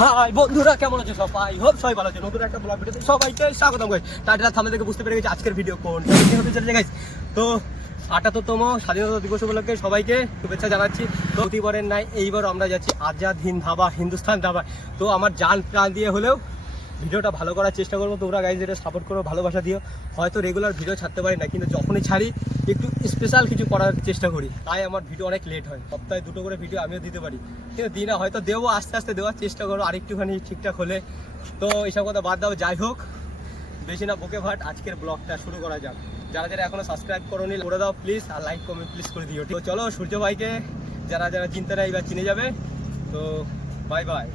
High বন্ধুরা, কেমন আছো সবাই? হোপ সবাই ভালো আছে। নতুন একটা ব্লগ ভিডিওতে সবাইকে স্বাগতম গাইস। টাটা থামলে থেকে বুঝতে পেরে গেছি আজকের ভিডিও কোন। কি হতে তো আটাত্তরতম স্বাধীনতা দিবস উপলক্ষে সবাইকে শুভেচ্ছা জানাচ্ছি। প্রতিবারের নাই এইবার আমরা যাচ্ছি আজাদ হিন্দ ধাবা, হিন্দুস্তান ধাবা। তো আমার জান প্রাণ দিয়ে হলেও ভিডিওটা ভালো করার চেষ্টা করব। তোমরা গাইজ এটা সাপোর্ট করো, ভালোবাসা দিও। হয়তো রেগুলার ভিডিও ছাড়তে পারি না, কিন্তু যখনই ছাড়ি, একটু স্পেশাল কিছু করার চেষ্টা করি। তাই আমার ভিডিও অনেক লেট হয়। সপ্তাহে দুটো করে ভিডিও আমিও দিতে পারি। কিন্তু দিনা হয়তো দেবো, আস্তে আস্তে দেওয়ার চেষ্টা করো, আরেকটুখানি ঠিকঠাক হলে। তো এইসব কথা বাদ দাও, যাই হোক। বেশি না, বকে ভাট। আজকের ব্লগটা শুরু করা যাক। যারা যারা এখনও সাবস্ক্রাইব করোনি, করে দাও প্লিজ আর লাইক কমেন্ট প্লিজ করে দিও। তো চলো সূর্য ভাইকে, যারা যারা চিনতে না এবার চিনে যাবে, তো বাই বাই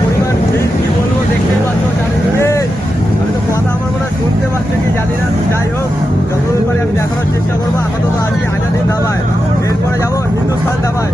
পরিমাণ ভিড় কি বলব? দেখতে পাচ্ছ চারিদিকে আমি তো কথা আমার মনে শুনতে পাচ্ছে কি জানি না, যাই হোক, যতদূর পারি আমি দেখানোর চেষ্টা করব। আপাতত আছি আজাদিন দাবায় এরপরে যাব হিন্দুস্তান ধাবায়।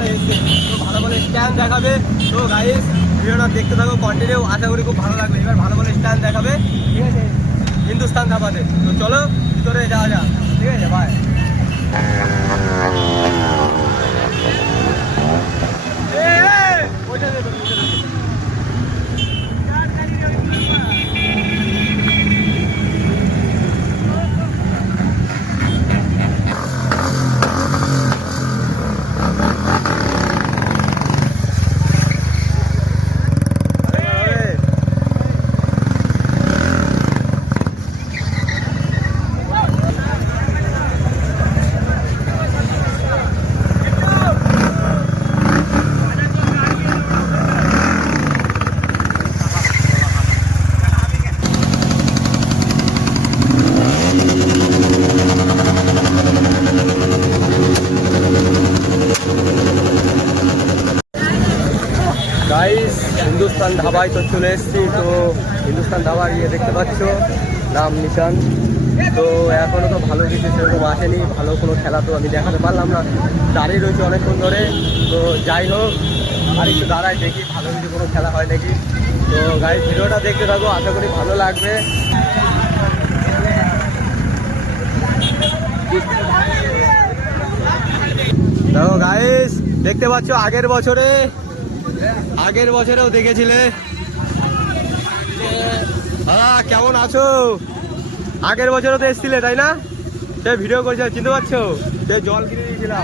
এবারেও এসছে তো ভালো ভালো স্ট্যান্ড দেখাবে। তো গাইস ভিডিওটা দেখতে থাকো কন্টিনিউ আশা করি খুব ভালো লাগবে। এবার ভালো ভালো স্ট্যান্ড দেখাবে ঠিক আছে? হিন্দুস্তান ধাবাতে। তো চলো, ভিতরে যাওয়া যাক। ঠিক আছে বাই ওইটা দে তো, ওইটা দে তো। আরে, গাইস হিন্দুস্তান ধাবায় তো চলে এসেছি, তো হিন্দুস্তান ধাবার ইয়ে দেখতে পাচ্ছ, নাম নিশান। তো এখনও তো ভালো কিছু সেরকম আসেনি, ভালো কোনো খেলা তো আমি দেখাতে পারলাম না। দাঁড়িয়ে রয়েছে অনেকক্ষণ ধরে, তো যাই হোক, আর একটু দাঁড়াই দেখি, ভালো কিছু কোনো খেলা হয় নাকি। তো গাইস ভিডিওটা দেখতে থাকো, আশা করি ভালো লাগবে। দেখো গাইস দেখতে পাচ্ছ আগের বছরে আগের বছরেও দেখেছিলে? হ্যাঁ কেমন আছো? আগের বছরও তো এসছিলে, তাই না? সে ভিডিও করছে চিনতে পারছ? সে জল কিনে দিয়েছিলাম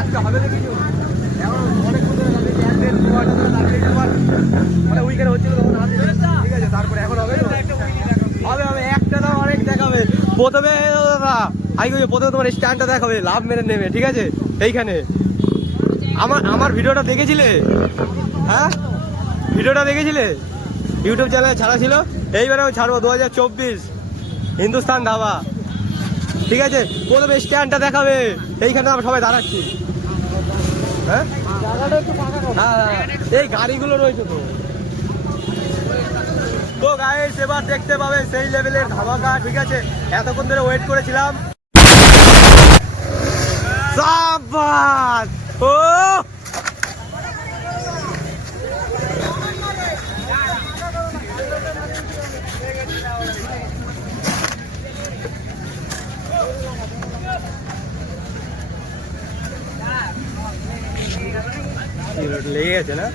আজকে হবে না কিছু? তোমার। মানে হচ্ছিল তখন ঠিক আছে, তারপরে এখন হবে হবে হবে, একটা দাও অনেক দেখাবে। প্রথমে, দাদা, আই প্রথমে তোমার স্ট্যান্ডটা দেখাবে, লাভ মেরে নেবে, ঠিক আছে? এইখানে। আমার আমার ভিডিওটা দেখেছিলে? হ্যাঁ? ভিডিওটা দেখেছিলে? ইউটিউব চ্যানেলে ছাড়া ছিল? এইবারেও ছাড়বো দু হাজার চব্বিশ। হিন্দুস্তান ধাবা। ঠিক আছে? প্রথমে স্ট্যান্ডটা দেখাবে। এইখানে আমরা সবাই দাঁড়াচ্ছি। হ্যাঁ? হ্যাঁ হ্যাঁ, এই গাড়িগুলো রয়েছে তো। তো গাইস এবার দেখতে পাবে সেই লেভেলের ধামাকা ঠিক আছে? এতক্ষণ ধরে ওয়েট করেছিলাম। সাবাস ও লেগে গেছে না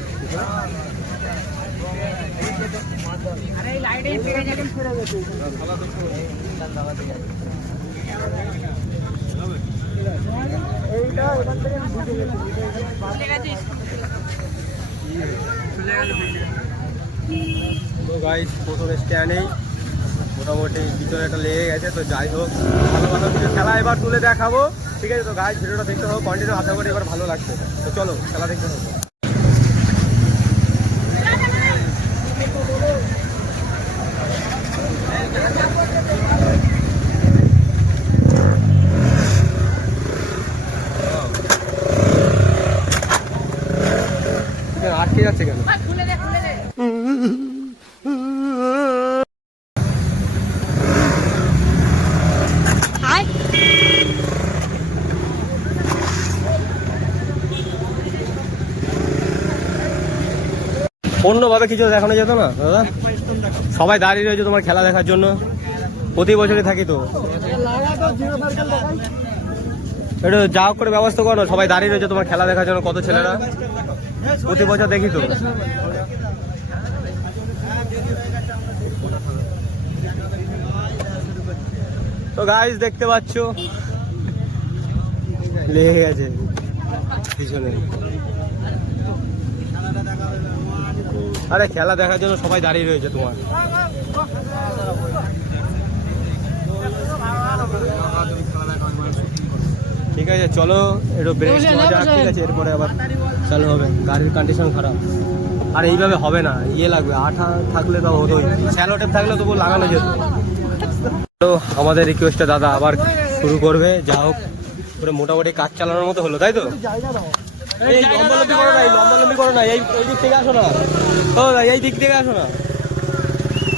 তো গাইস প্রথম স্ট্যান্ডেই মোটামুটি ভিতরে একটা লেগে গেছে তো যাই হোক ভালো ভালো কিছু খেলা এবার তুলে দেখাবো। ঠিক আছে তো গাইস ভিডিওটা দেখতে হবে কন্টিনিউ আশা করি এবার ভালো লাগছে তো চলো খেলা দেখতে হবে অন্যভাবে কিছু দেখানো যেত না, দাদা? সবাই দাঁড়িয়ে রয়েছে তোমার খেলা দেখার জন্য। প্রতি বছরই থাকি তো। একটু যা করে ব্যবস্থা করো, সবাই দাঁড়িয়ে রয়েছে তোমার খেলা দেখার জন্য, কত ছেলেরা? প্রতি বছর দেখি তো। তো গাইস দেখতে পাচ্ছ? লেগে গেছে। পিছনে। আরে খেলা দেখার জন্য সবাই দাঁড়িয়ে রয়েছে তোমার। ঠিক আছে চলো একটু ব্রেক নেওয়া যাক ঠিক আছে এরপরে আবার চালু হবে গাড়ির কন্ডিশন খারাপ। আর এইভাবে হবে না ইয়ে লাগবে আঠা থাকলে তো হতোই স্যালো টেপ থাকলে তবু লাগানো যেত। তো আমাদের রিকোয়েস্টে দাদা আবার শুরু করবে যা হোক পুরো মোটামুটি কাজ চালানোর মতো হলো তাই তো? এই লম্বালম্বি করো না এই লম্বালম্বি করো না এই ওই দিক থেকে আসো না। ও দাদা, এই দিক থেকে আসো না।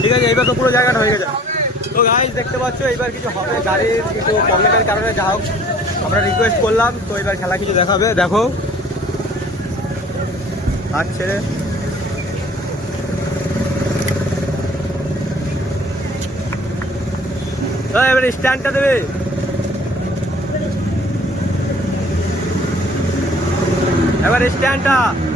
ঠিক আছে এইবার তো পুরো জায়গাটা হয়ে গেছে। তো গাইজ দেখতে পাচ্ছ এইবার কিছু হবে। গাড়ির কিছু প্রবলেমের কারণে যা হোক আমরা রিকোয়েস্ট করলাম। তো এবার খেলা কিছু দেখাবে দেখো। হাত ছেড়ে। এবার স্ট্যান্ডটা দেবে। এবার স্ট্যান্ডটা আবাস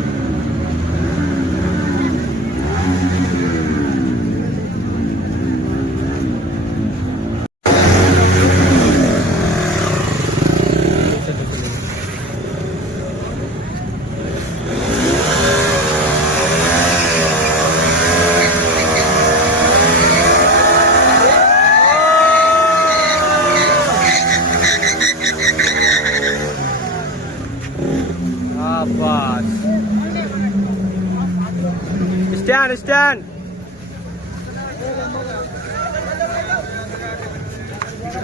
স্ট্যান্ড স্ট্যান্ড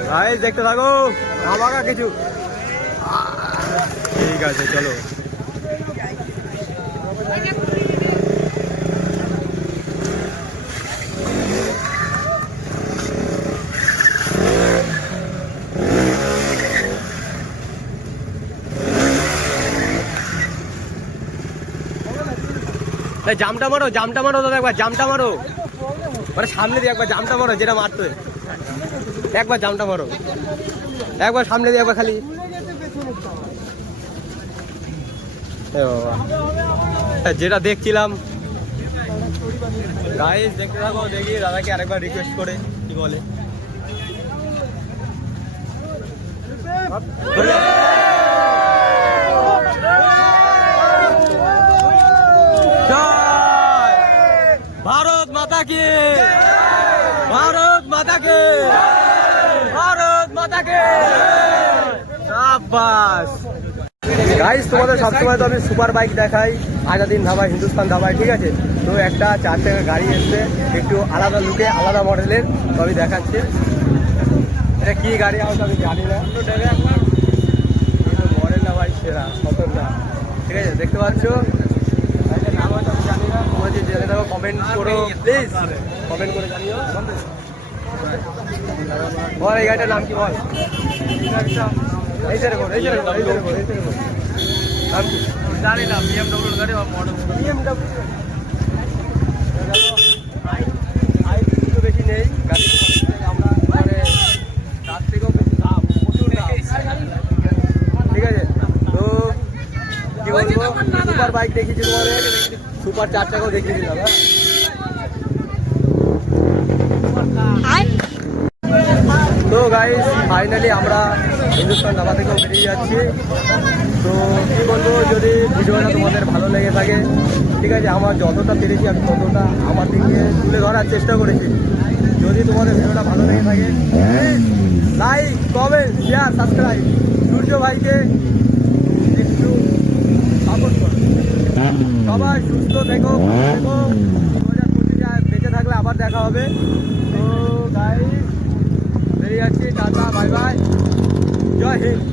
ভাই দেখতে থাকো। আমাকে কিছু। ঠিক আছে চলো। এই জামটা মারো জামটা মারো দাদা একবার, জামটা মারো। মানে সামনে দিয়ে একবার জামটা মারো, যেটা মারতো। একবার জামটা মারো। একবার সামনে দিয়ে একবার খালি। যেটা দেখছিলাম। গাইস দেখতে থাকো, দেখি দাদাকে আরেকবার রিকোয়েস্ট করে, কি বলে জয় ভারত মাতা কি ভারত মাতা কি ভারত মাতা কি সাবাস গাইস তোমাদের সবসময় তো আমি সুপার বাইক দেখাই। আজাদিন ধাবাই হিন্দুস্তান ধাবাই ঠিক আছে? তো একটা চার চাকা গাড়ি এসছে, একটু আলাদা লুকে আলাদা মডেলের তো আমি দেখাচ্ছি। এটা কি গাড়ি? আমাকে আমি জানি না। মডেলটা ভাই, সেরা, খতরনাক। ঠিক আছে, দেখতে পাচ্ছ? না। জেনে থাকো কমেন্ট করো প্লিজ কমেন্ট করে জানিও। বল, এই গাড়িটার নাম কি বল? জানি না বিএমডব্লিউর গাড়ি বা মডেল হাইট বেশি নেই গাড়ি আমরা মানে তার থেকেও বেশি দাম প্রচুর দাম। ঠিক আছে তো কি বলব সুপার বাইক দেখিয়েছি তোমাদের সুপার চার চাকাও দেখিয়েছিলাম হ্যাঁ তো গাইস ফাইনালি আমরা হিন্দুস্তান ধাবা থেকেও বেরিয়ে যাচ্ছি। তো কী বলব, যদি ভিডিওটা তোমাদের ভালো লেগে থাকে, ঠিক আছে, আমার যতটা পেরেছি আমি ততটা আমার দিকে তুলে ধরার চেষ্টা করেছি। যদি তোমাদের ভিডিওটা ভালো লেগে থাকে like comment share subscribe Surya ভাইকে একটু সাপোর্ট করো। সবাই সুস্থ থেকো থেকো। থাকলে আবার দেখা হবে। তো গাই বেরিয়ে যাচ্ছি, tata bye bye Jai Hind